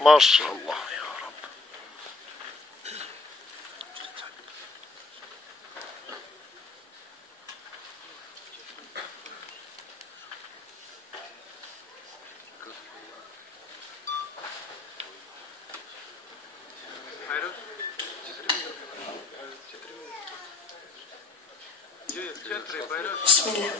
Mashallah, ja Rab. Bismillah.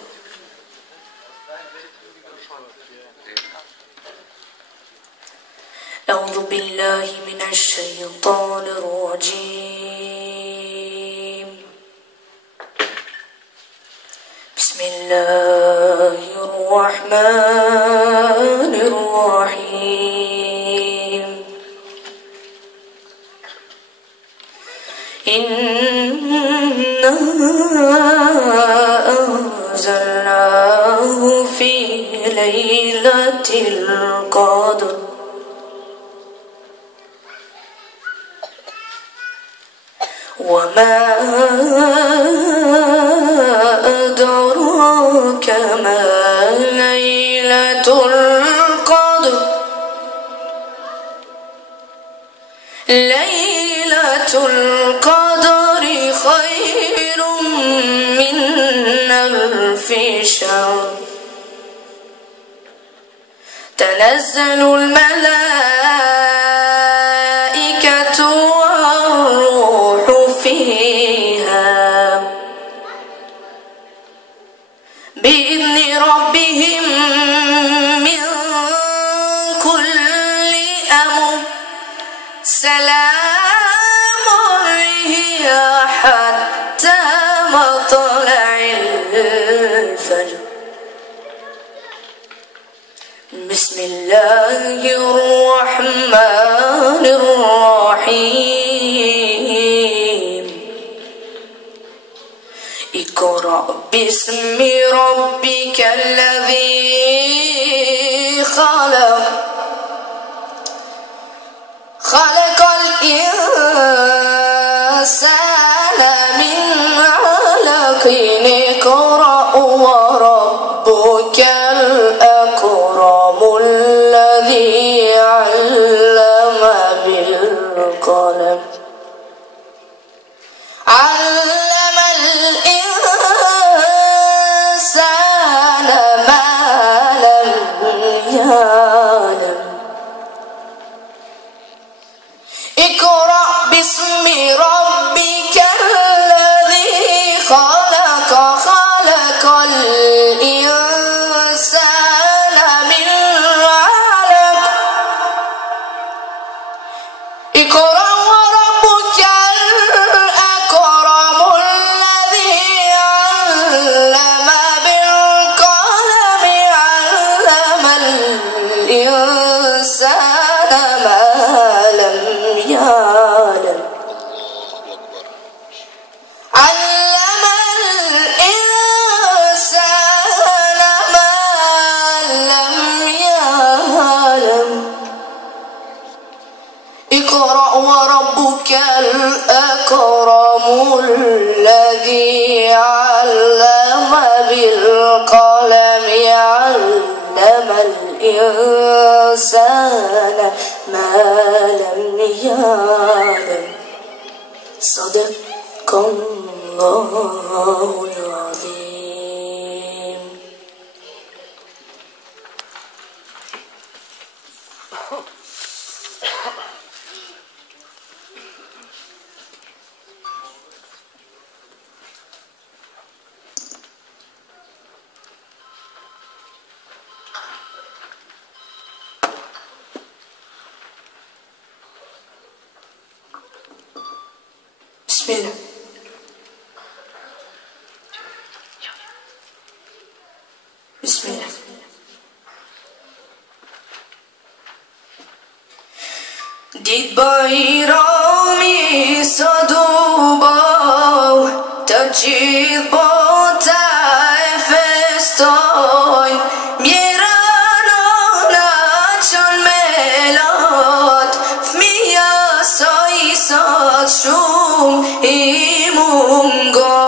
أعوذ بالله من الشيطان الرجيم. بسم الله الرحمن الرحيم. إنا أنزلناه في ليلة القدر وما أدراك ما ليلة القدر ليلة القدر خير من ألف شهر تنزل الملائكة والروح فيها بإذن ربهم من كل أمر سلام هي حتى مطلع الفجر. بسم الله الرحمن الرحيم. اقرأ باسم ربك الذي خلق خلق الإنسان من علق اقرأ وربك الأكرم الذي علم بالقلم علم الإنسان ما لم يعلم. اقرأ باسم ربك الذي خلق خلق الإنسان من علق اقرأ وربك الأكرم الذي علم بالقلم علم الإنسان ما لم يعلم علم الإنسان ما لم يعلم. اقرأ وربك الأكرم الذي علم بالقلم علم الإنسان ما لم يعلم. صدق الله العظيم. بسم الله. بسم الله. Dit bajrami së duboj, të gjithë bota e festoj, mjerano na qën me lot, fmija soj sot shumë i mungojnë.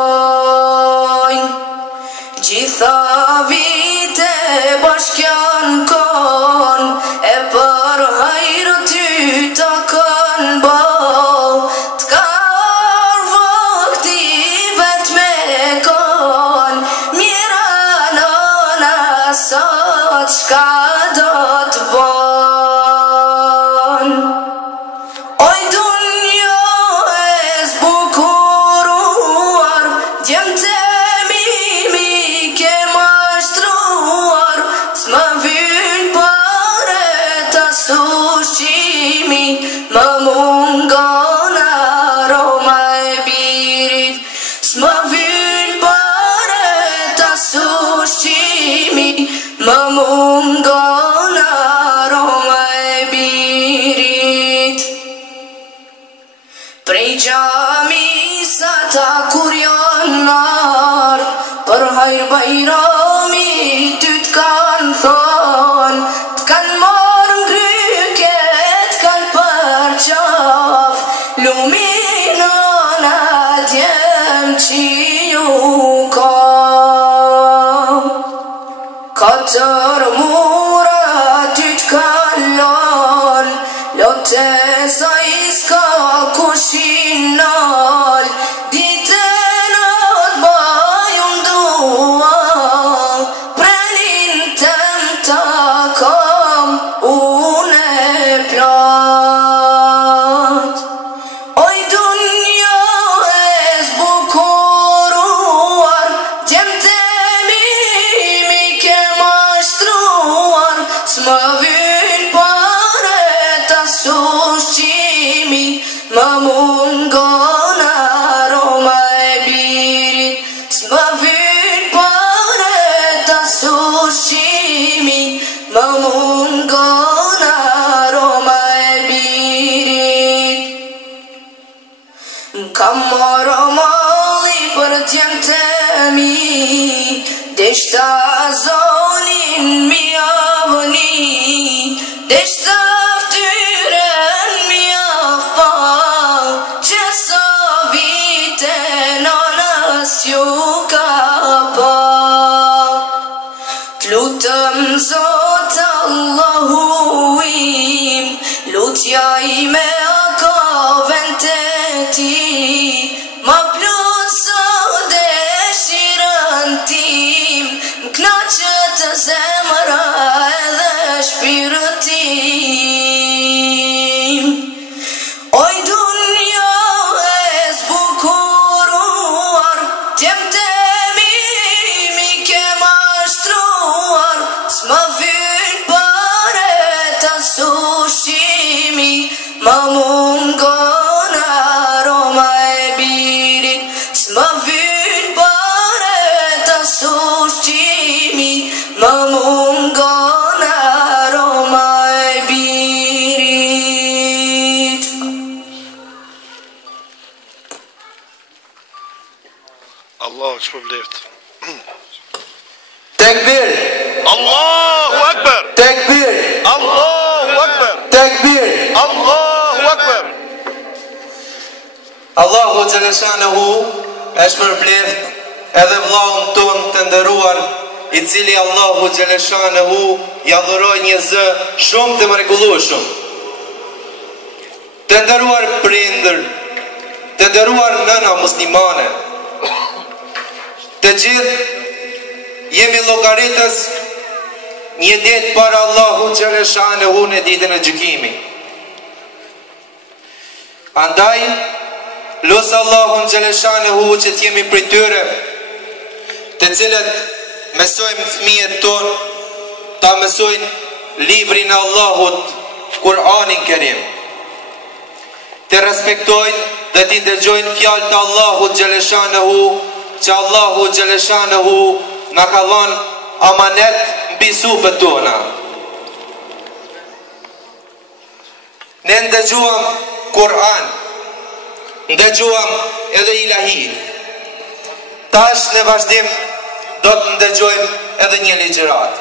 Gjitha vite bashkjan kon, e për hajru ty ushqimi, më mungon aroma e birit. S'më vyn bëret as ushqimi, më mungon aroma e birit. Prej gjamisata kur janë nar, për hajr bajrami ty t'kan thon, t'kan marrë ngryke, t'kan përqaf, luminon atjem që ju ka. Katër mura ty t'kalon, lote sa i s'ka kushinal, dite not bajun dua, prenin tem ta kam une plot. Oj dunja e zbukuruar, djem temi mi ke mashtruar, s'më vyn paret as ushqimi, më mungon aroma e birit. S'më vyn paret as ushqimi, më mungon aroma e birit. Kam marrë malli për t'jem temi, deshta zonin mi avni, deshta ftyren mi afpa, që sa vite nanës ju ka pa. T'lutëm Zot Allahu im, lutja ime a ka vente ti, ma plotso dëshirën tim, m'knaqet zemra edhe shpirtin. Oj dunja e zbukuruar, t'jem temi mi ke mashtruar, s'më vyn paret as ushqimi, më mungon aroma e birit. S'më vyn paret as ushqimi, më mungon aroma e birit. Allah që për bleft. Tekbir, Allahu Akbar. tekbir, Allahu Akbar. tekbir. Allahu Akbar. Allahu Gjeleshanehu është përbleft edhe vllaun ton të nderuar, i cili Allahu Gjeleshanehu ja dhuroi një zë shumë të mrekullueshëm. Të nderuar prindër, të nderuar nëna muslimane, të gjithë jemi llogaritës një ditë para Allahu Gjeleshanehu në ditën e gjykimit. Andaj, lusë Allahun Gjeleshanehu që t'jemi prej tyre, të cilët mësojmë fëmijët tonë, ta mësojnë librin e Allahut, Kur'anin Kerim, të respektojnë dhe t'i dëgjojnë fjalë të Allahut Gjeleshanehu, që Allahu Gjeleshanehu na ka dhënë amanet mbi supët tona. Ne ndëgjuam Kur'an, ndëgjuam edhe ilahin. Tash në vazhdim do të ndëgjojmë edhe një ligjërat.